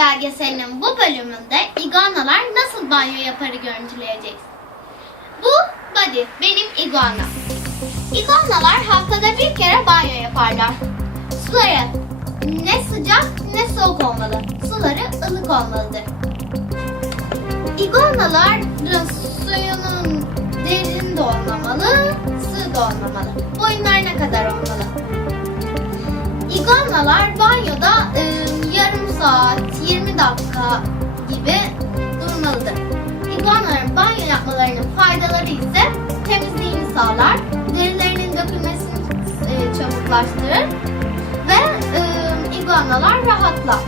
belgeselinin bu bölümünde iguanalar nasıl banyo yaparı görüntüleyeceğiz. Bu Buddy, benim iguanam. İguanalar haftada bir kere banyo yaparlar. Suları ne sıcak ne soğuk olmalı. Suları ılık olmalıdır. İguanaların suyunun derin de olmamalı, sığ da olmamalı. Boyunlarına kadar olmalı. İguanalar saat, 20 dakika gibi durmalıdır. İguanaların banyo yapmalarının faydaları ise temizliğini sağlar, derilerinin dökülmesini e, çabuklaştırır ve e, iguanalar rahatlar.